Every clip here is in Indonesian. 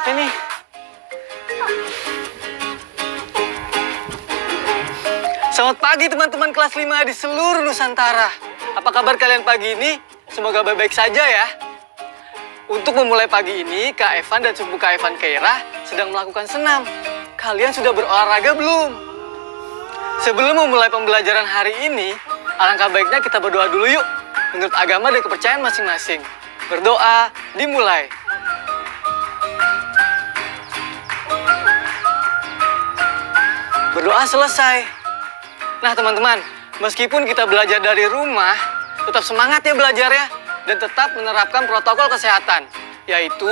capek nih. Selamat pagi teman-teman kelas 5 di seluruh Nusantara. Apa kabar kalian pagi ini? Semoga baik-baik saja ya. Untuk memulai pagi ini, Kak Evan dan Sepupu Kak Evan Keira sedang melakukan senam. Kalian sudah berolahraga belum? Sebelum memulai pembelajaran hari ini, alangkah baiknya kita berdoa dulu yuk. Menurut agama dan kepercayaan masing-masing. Berdoa, dimulai. Berdoa selesai. Nah teman-teman, meskipun kita belajar dari rumah, tetap semangat ya belajarnya. Dan tetap menerapkan protokol kesehatan, yaitu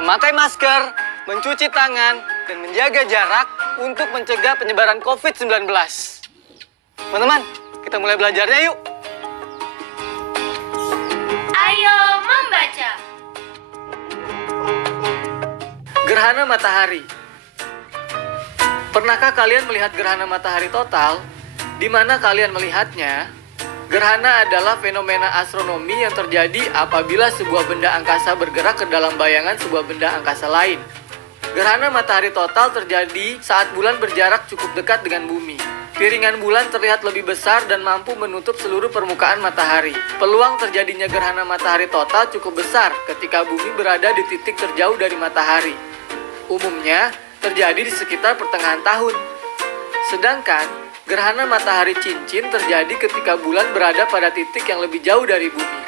memakai masker, mencuci tangan, dan menjaga jarak untuk mencegah penyebaran COVID-19. Teman-teman, kita mulai belajarnya yuk. Ayo membaca. Gerhana matahari. Pernahkah kalian melihat gerhana matahari total? Di mana kalian melihatnya? Gerhana adalah fenomena astronomi yang terjadi apabila sebuah benda angkasa bergerak ke dalam bayangan sebuah benda angkasa lain. Gerhana matahari total terjadi saat bulan berjarak cukup dekat dengan bumi. Piringan bulan terlihat lebih besar dan mampu menutup seluruh permukaan matahari. Peluang terjadinya gerhana matahari total cukup besar ketika bumi berada di titik terjauh dari matahari. Umumnya terjadi di sekitar pertengahan tahun. Sedangkan gerhana matahari cincin terjadi ketika bulan berada pada titik yang lebih jauh dari bumi.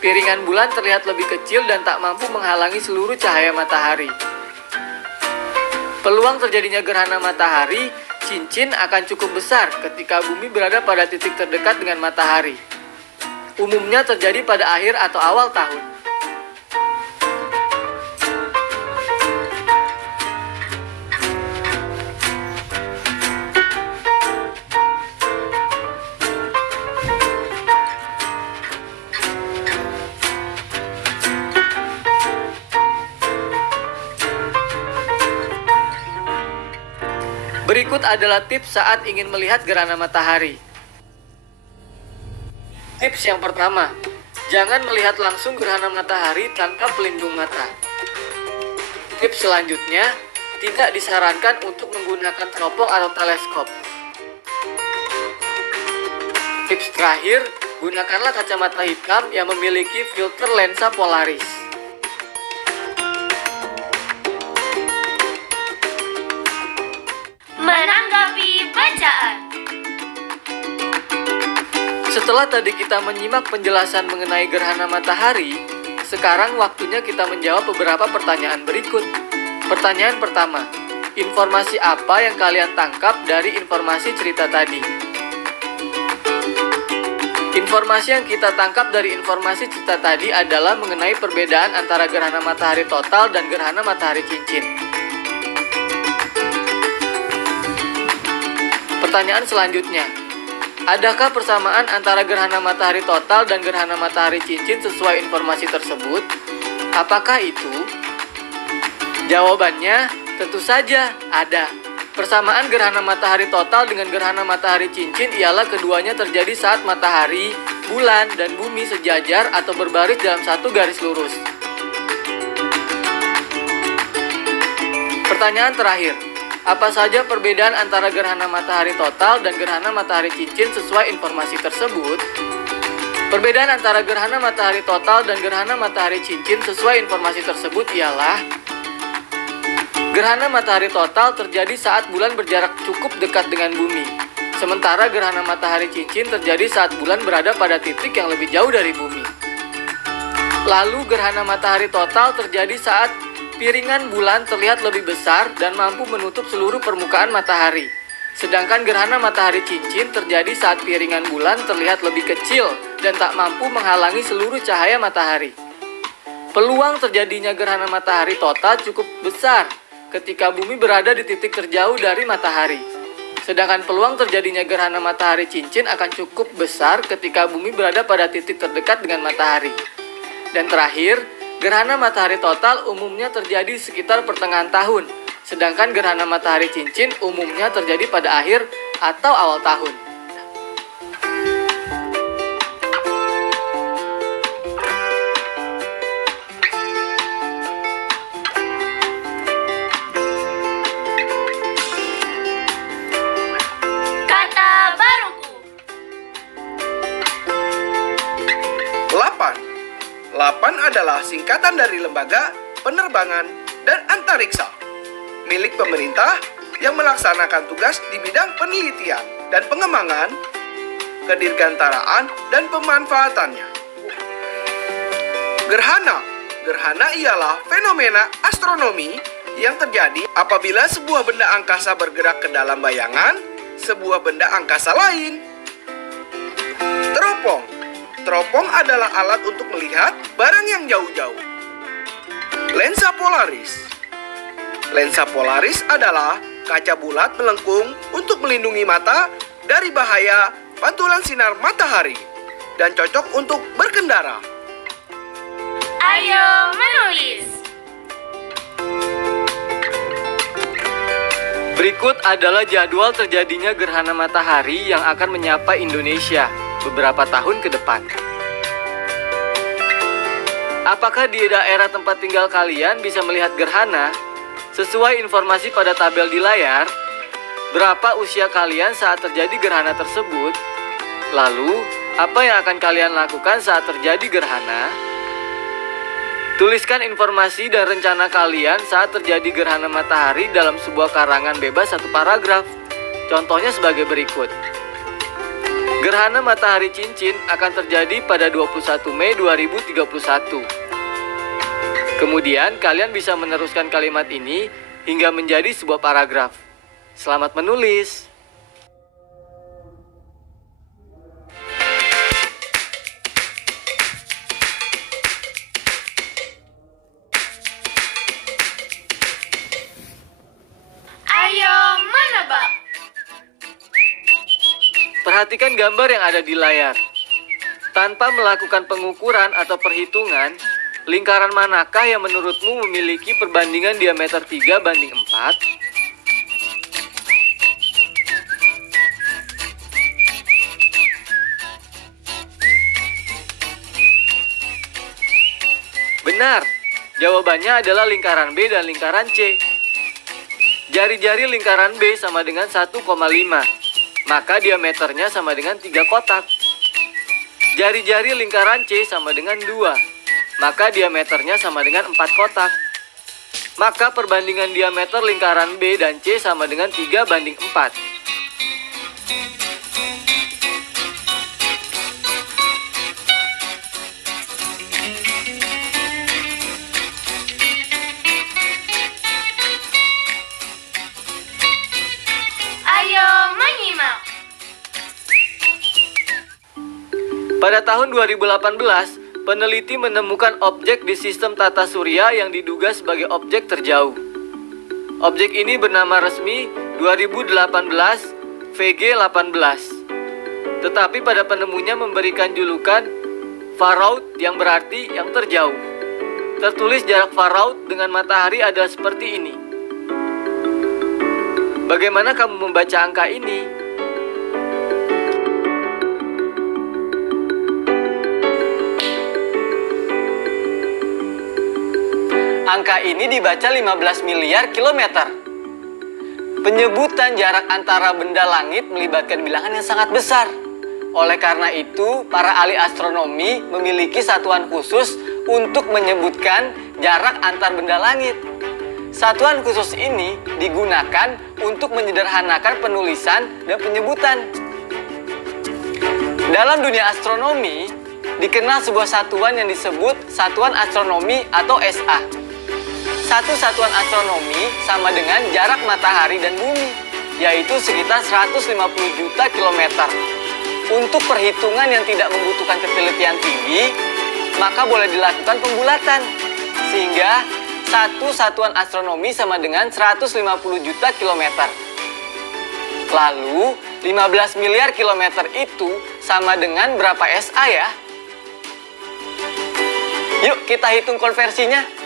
Piringan bulan terlihat lebih kecil dan tak mampu menghalangi seluruh cahaya matahari. Peluang terjadinya gerhana matahari cincin akan cukup besar ketika bumi berada pada titik terdekat dengan matahari. Umumnya terjadi pada akhir atau awal tahun. Berikut adalah tips saat ingin melihat gerhana matahari. Tips yang pertama, jangan melihat langsung gerhana matahari tanpa pelindung mata. Tips selanjutnya, tidak disarankan untuk menggunakan teropong atau teleskop. Tips terakhir, gunakanlah kacamata hitam yang memiliki filter lensa polaris. Menanggapi bacaan. Setelah tadi kita menyimak penjelasan mengenai gerhana matahari, sekarang waktunya kita menjawab beberapa pertanyaan berikut. Pertanyaan pertama, informasi apa yang kalian tangkap dari informasi cerita tadi? Informasi yang kita tangkap dari informasi cerita tadi adalah mengenai perbedaan antara gerhana matahari total dan gerhana matahari cincin. Pertanyaan selanjutnya, adakah persamaan antara gerhana matahari total dan gerhana matahari cincin sesuai informasi tersebut? Apakah itu? Jawabannya, tentu saja ada. Persamaan gerhana matahari total dengan gerhana matahari cincin ialah keduanya terjadi saat matahari, bulan, dan bumi sejajar atau berbaris dalam satu garis lurus. Pertanyaan terakhir, apa saja perbedaan antara gerhana matahari total dan gerhana matahari cincin sesuai informasi tersebut? Perbedaan antara gerhana matahari total dan gerhana matahari cincin sesuai informasi tersebut ialah gerhana matahari total terjadi saat bulan berjarak cukup dekat dengan bumi. Sementara gerhana matahari cincin terjadi saat bulan berada pada titik yang lebih jauh dari bumi. Lalu gerhana matahari total terjadi saat piringan bulan terlihat lebih besar dan mampu menutup seluruh permukaan matahari. Sedangkan gerhana matahari cincin terjadi saat piringan bulan terlihat lebih kecil dan tak mampu menghalangi seluruh cahaya matahari. Peluang terjadinya gerhana matahari total cukup besar ketika bumi berada di titik terjauh dari matahari. Sedangkan peluang terjadinya gerhana matahari cincin akan cukup besar ketika bumi berada pada titik terdekat dengan matahari. Dan terakhir, gerhana matahari total umumnya terjadi sekitar pertengahan tahun, sedangkan gerhana matahari cincin umumnya terjadi pada akhir atau awal tahun. buatan dari lembaga, penerbangan, dan antariksa, milik pemerintah yang melaksanakan tugas di bidang penelitian dan pengembangan, kedirgantaraan, dan pemanfaatannya. Gerhana ialah fenomena astronomi yang terjadi apabila sebuah benda angkasa bergerak ke dalam bayangan sebuah benda angkasa lain. Teropong adalah alat untuk melihat barang yang jauh-jauh. Lensa polaris adalah kaca bulat melengkung untuk melindungi mata dari bahaya pantulan sinar matahari dan cocok untuk berkendara. Ayo menulis. Berikut adalah jadwal terjadinya gerhana matahari yang akan menyapa Indonesia beberapa tahun ke depan. Apakah di daerah tempat tinggal kalian bisa melihat gerhana? Sesuai informasi pada tabel di layar, berapa usia kalian saat terjadi gerhana tersebut? Lalu, apa yang akan kalian lakukan saat terjadi gerhana? Tuliskan informasi dan rencana kalian saat terjadi gerhana matahari dalam sebuah karangan bebas satu paragraf. Contohnya sebagai berikut. Gerhana matahari cincin akan terjadi pada 21 Mei 2031. Kemudian kalian bisa meneruskan kalimat ini hingga menjadi sebuah paragraf. Selamat menulis. Ayo menebak. Perhatikan gambar yang ada di layar. Tanpa melakukan pengukuran atau perhitungan, lingkaran manakah yang menurutmu memiliki perbandingan diameter 3:4? Benar, jawabannya adalah lingkaran B dan lingkaran C. Jari-jari lingkaran B sama dengan 1,5. Maka diameternya sama dengan 3 kotak. Jari-jari lingkaran C sama dengan 2. Maka diameternya sama dengan 4 kotak. Maka perbandingan diameter lingkaran B dan C sama dengan 3:4. Ayo menyimak. Pada tahun 2018, peneliti menemukan objek di sistem tata surya yang diduga sebagai objek terjauh. Objek ini bernama resmi 2018 VG18. Tetapi pada penemunya memberikan julukan far out yang berarti yang terjauh. Tertulis jarak far out dengan matahari adalah seperti ini. Bagaimana kamu membaca angka ini? Angka ini dibaca 15 miliar kilometer. Penyebutan jarak antara benda langit melibatkan bilangan yang sangat besar. Oleh karena itu, para ahli astronomi memiliki satuan khusus untuk menyebutkan jarak antar benda langit. Satuan khusus ini digunakan untuk menyederhanakan penulisan dan penyebutan. Dalam dunia astronomi, dikenal sebuah satuan yang disebut Satuan Astronomi atau SA. Satu satuan astronomi sama dengan jarak matahari dan bumi, yaitu sekitar 150 juta kilometer. Untuk perhitungan yang tidak membutuhkan ketelitian tinggi, maka boleh dilakukan pembulatan. Sehingga satu satuan astronomi sama dengan 150 juta kilometer. Lalu, 15 miliar kilometer itu sama dengan berapa SA ya? Yuk kita hitung konversinya.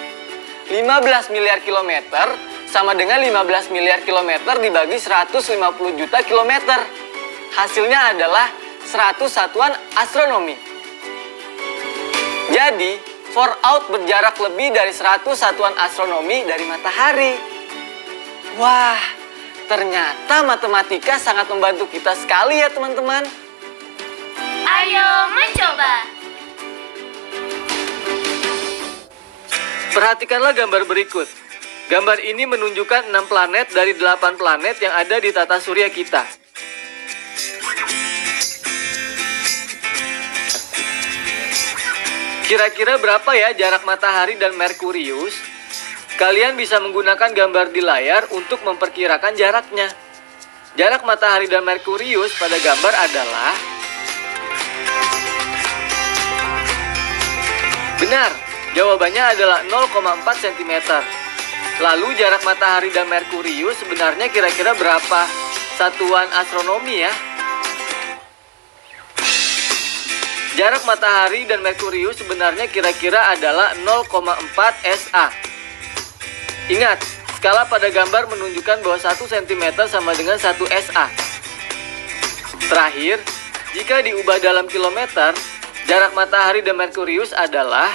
15 miliar kilometer sama dengan 15 miliar kilometer dibagi 150 juta kilometer. Hasilnya adalah 100 satuan astronomi. Jadi, far out berjarak lebih dari 100 satuan astronomi dari matahari. Wah, ternyata matematika sangat membantu kita sekali ya teman-teman. Ayo mencoba. Perhatikanlah gambar berikut. Gambar ini menunjukkan 6 planet dari 8 planet yang ada di tata surya kita. Kira-kira berapa ya jarak matahari dan Merkurius? Kalian bisa menggunakan gambar di layar untuk memperkirakan jaraknya. Jarak matahari dan Merkurius pada gambar adalah... Benar, jawabannya adalah 0,4 cm. Lalu jarak matahari dan Merkurius sebenarnya kira-kira berapa satuan astronomi ya? Jarak matahari dan Merkurius sebenarnya kira-kira adalah 0,4 SA. Ingat, skala pada gambar menunjukkan bahwa 1 cm sama dengan 1 SA. Terakhir, jika diubah dalam kilometer, jarak matahari dan Merkurius adalah...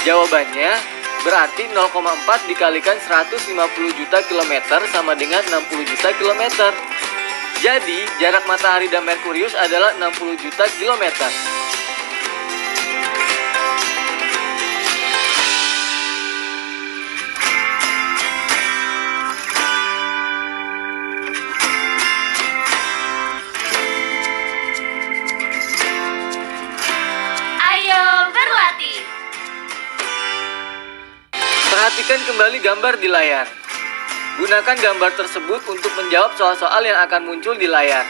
Jawabannya berarti 0,4 dikalikan 150 juta kilometer sama dengan 60 juta kilometer. Jadi, jarak matahari dan Merkurius adalah 60 juta kilometer. Ayo berlatih. Perhatikan kembali gambar di layar. Gunakan gambar tersebut untuk menjawab soal-soal yang akan muncul di layar.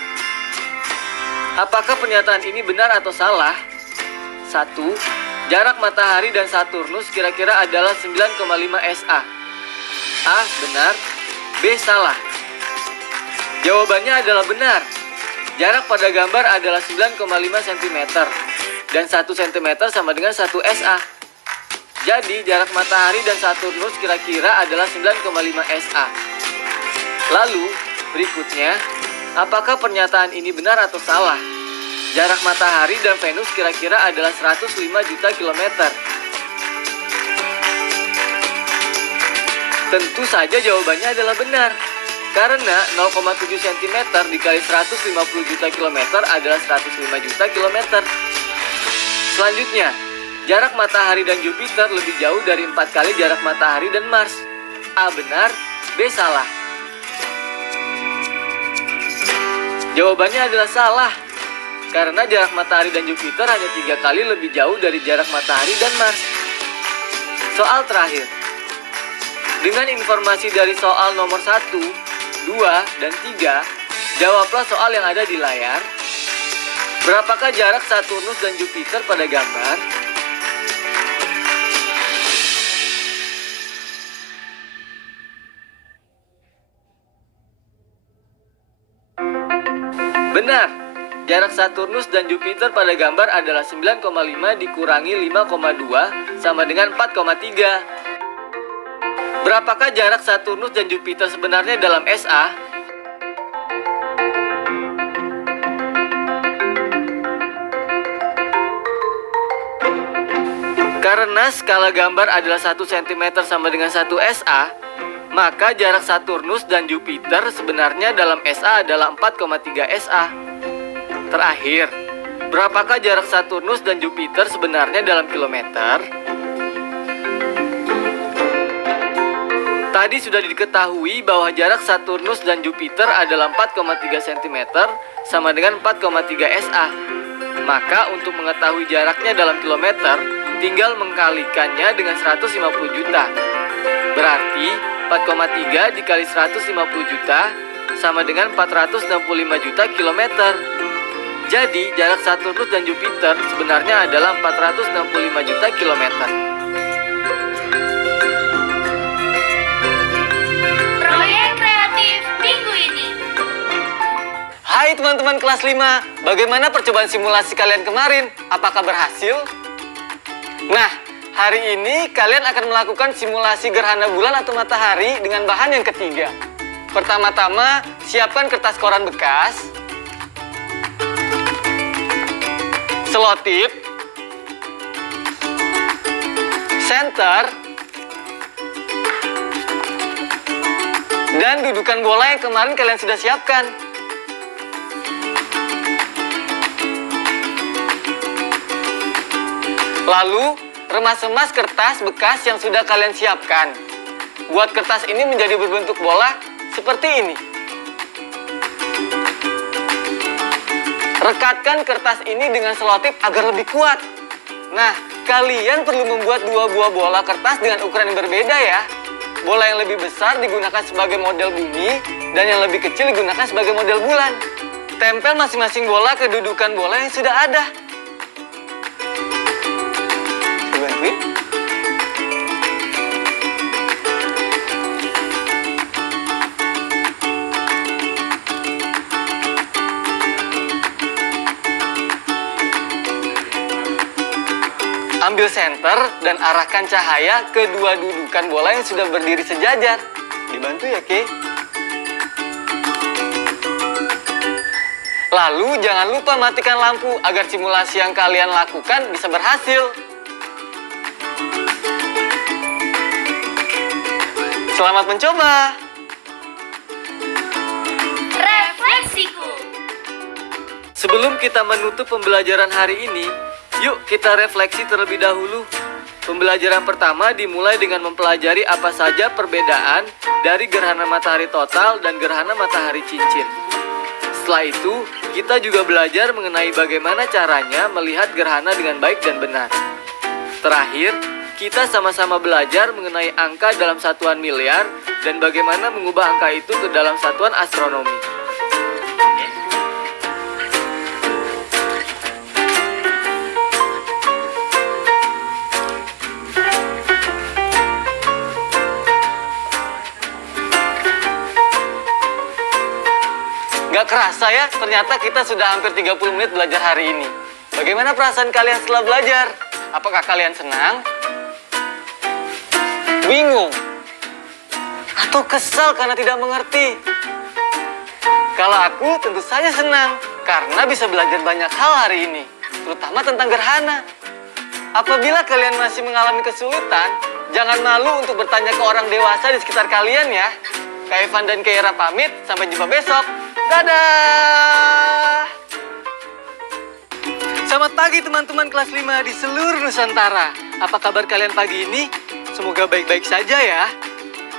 Apakah pernyataan ini benar atau salah? 1. Jarak matahari dan Saturnus kira-kira adalah 9,5 SA. A. Benar. B. Salah. Jawabannya adalah benar. Jarak pada gambar adalah 9,5 cm. Dan 1 cm sama dengan 1 SA. Jadi, jarak matahari dan Saturnus kira-kira adalah 9,5 SA. Lalu, berikutnya, apakah pernyataan ini benar atau salah? Jarak matahari dan Venus kira-kira adalah 105 juta kilometer. Tentu saja jawabannya adalah benar. Karena 0,7 cm dikali 150 juta kilometer adalah 105 juta kilometer. Selanjutnya, jarak matahari dan Jupiter lebih jauh dari 4 kali jarak matahari dan Mars. A. Benar. B. Salah. Jawabannya adalah salah. Karena jarak matahari dan Jupiter hanya 3 kali lebih jauh dari jarak matahari dan Mars. Soal terakhir. Dengan informasi dari soal nomor 1, 2, dan 3, jawablah soal yang ada di layar. Berapakah jarak Saturnus dan Jupiter pada gambar? Benar, jarak Saturnus dan Jupiter pada gambar adalah 9,5 dikurangi 5,2 sama dengan 4,3. Berapakah jarak Saturnus dan Jupiter sebenarnya dalam SA? Karena skala gambar adalah 1 cm sama dengan 1 SA, maka jarak Saturnus dan Jupiter sebenarnya dalam SA adalah 4,3 SA. Terakhir, berapakah jarak Saturnus dan Jupiter sebenarnya dalam kilometer? Tadi sudah diketahui bahwa jarak Saturnus dan Jupiter adalah 4,3 cm sama dengan 4,3 SA. Maka untuk mengetahui jaraknya dalam kilometer, tinggal mengkalikannya dengan 150 juta. Berarti 4,3 dikali 150 juta sama dengan 465 juta kilometer. Jadi jarak Saturnus dan Jupiter sebenarnya adalah 465 juta kilometer. Proyek kreatif minggu ini. Hai teman-teman kelas 5, bagaimana percobaan simulasi kalian kemarin? Apakah berhasil? Nah, hari ini kalian akan melakukan simulasi gerhana bulan atau matahari dengan bahan yang ketiga. Pertama-tama, siapkan kertas koran bekas, selotip, senter, dan dudukan bola yang kemarin kalian sudah siapkan. Lalu, remas-remas kertas bekas yang sudah kalian siapkan. Buat kertas ini menjadi berbentuk bola seperti ini. Rekatkan kertas ini dengan selotip agar lebih kuat. Nah, kalian perlu membuat 2 buah bola kertas dengan ukuran yang berbeda ya. Bola yang lebih besar digunakan sebagai model bumi, dan yang lebih kecil digunakan sebagai model bulan. Tempel masing-masing bola ke dudukan bola yang sudah ada. Bantuin. Ambil senter dan arahkan cahaya ke 2 dudukan bola yang sudah berdiri sejajar. Dibantu ya, Ki. Lalu jangan lupa matikan lampu agar simulasi yang kalian lakukan bisa berhasil. Selamat mencoba. Refleksiku. Sebelum kita menutup pembelajaran hari ini, yuk kita refleksi terlebih dahulu. Pembelajaran pertama dimulai dengan mempelajari apa saja perbedaan dari gerhana matahari total dan gerhana matahari cincin. Setelah itu, kita juga belajar mengenai bagaimana caranya melihat gerhana dengan baik dan benar. Terakhir, kita sama-sama belajar mengenai angka dalam satuan miliar dan bagaimana mengubah angka itu ke dalam satuan astronomi. Gak kerasa ya, ternyata kita sudah hampir 30 menit belajar hari ini. Bagaimana perasaan kalian setelah belajar? Apakah kalian senang? Bingung? Atau kesal karena tidak mengerti? Kalau aku tentu saja senang, karena bisa belajar banyak hal hari ini, terutama tentang gerhana. Apabila kalian masih mengalami kesulitan, jangan malu untuk bertanya ke orang dewasa di sekitar kalian ya. Kak Evan dan Kak Ira pamit, sampai jumpa besok. Dadah! Selamat pagi teman-teman kelas 5 di seluruh Nusantara. Apa kabar kalian pagi ini? Semoga baik-baik saja ya.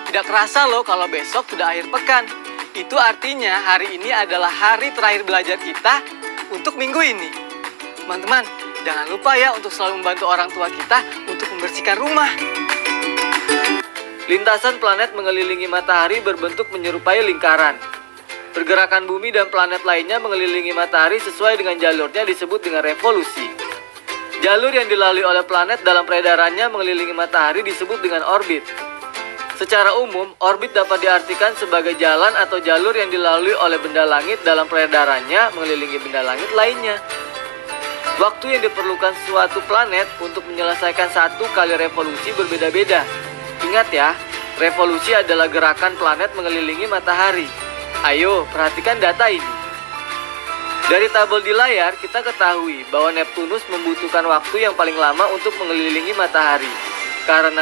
Tidak kerasa loh kalau besok sudah akhir pekan. Itu artinya hari ini adalah hari terakhir belajar kita untuk minggu ini. Teman-teman, jangan lupa ya untuk selalu membantu orang tua kita untuk membersihkan rumah. Lintasan planet mengelilingi matahari berbentuk menyerupai lingkaran. Pergerakan bumi dan planet lainnya mengelilingi matahari sesuai dengan jalurnya disebut dengan revolusi. Jalur yang dilalui oleh planet dalam peredarannya mengelilingi matahari disebut dengan orbit. Secara umum, orbit dapat diartikan sebagai jalan atau jalur yang dilalui oleh benda langit dalam peredarannya mengelilingi benda langit lainnya. Waktu yang diperlukan suatu planet untuk menyelesaikan satu kali revolusi berbeda-beda. Ingat ya, revolusi adalah gerakan planet mengelilingi matahari. Ayo, perhatikan data ini. Dari tabel di layar, kita ketahui bahwa Neptunus membutuhkan waktu yang paling lama untuk mengelilingi matahari. Karena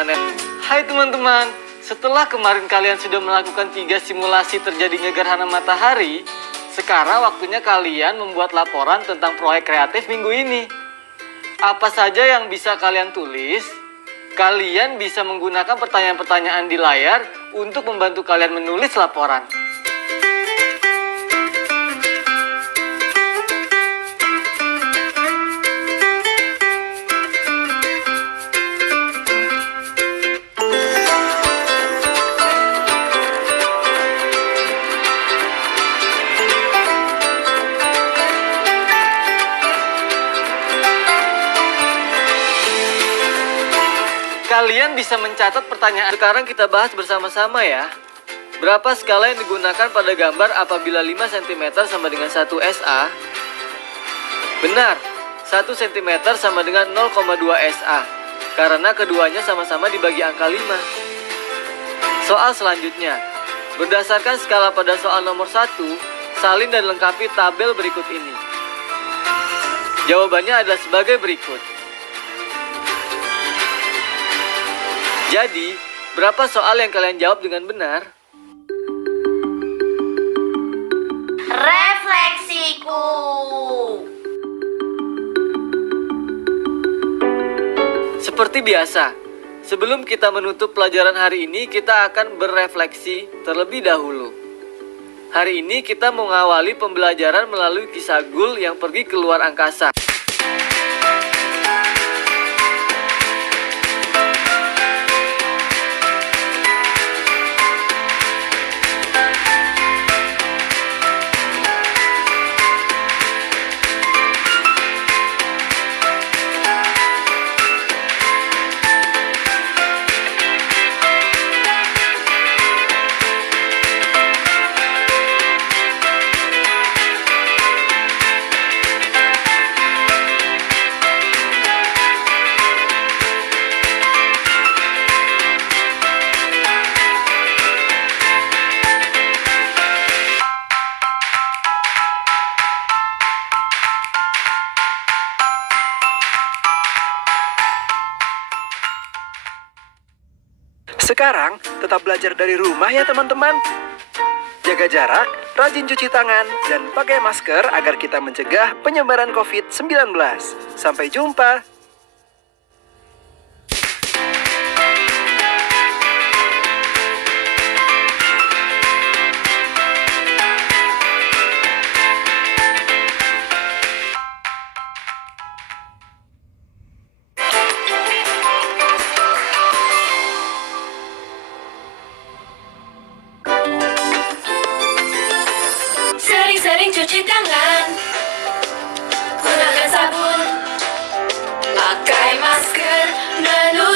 Hai teman-teman, setelah kemarin kalian sudah melakukan 3 simulasi terjadinya gerhana matahari, sekarang waktunya kalian membuat laporan tentang proyek kreatif minggu ini. Apa saja yang bisa kalian tulis? Kalian bisa menggunakan pertanyaan-pertanyaan di layar untuk membantu kalian menulis laporan. Kalian bisa mencatat pertanyaan. Sekarang kita bahas bersama-sama ya. Berapa skala yang digunakan pada gambar apabila 5 cm sama dengan 1 SA? Benar, 1 cm sama dengan 0,2 SA. Karena keduanya sama-sama dibagi angka 5. Soal selanjutnya. Berdasarkan skala pada soal nomor 1, salin dan lengkapi tabel berikut ini. Jawabannya adalah sebagai berikut. Jadi, berapa soal yang kalian jawab dengan benar? Refleksiku. Seperti biasa, sebelum kita menutup pelajaran hari ini, kita akan berefleksi terlebih dahulu. Hari ini kita mengawali pembelajaran melalui kisah Gul yang pergi ke luar angkasa. Sekarang, tetap belajar dari rumah ya teman-teman. Jaga jarak, rajin cuci tangan, dan pakai masker agar kita mencegah penyebaran COVID-19. Sampai jumpa! Sering-sering cuci tangan, gunakan sabun, pakai masker, menurut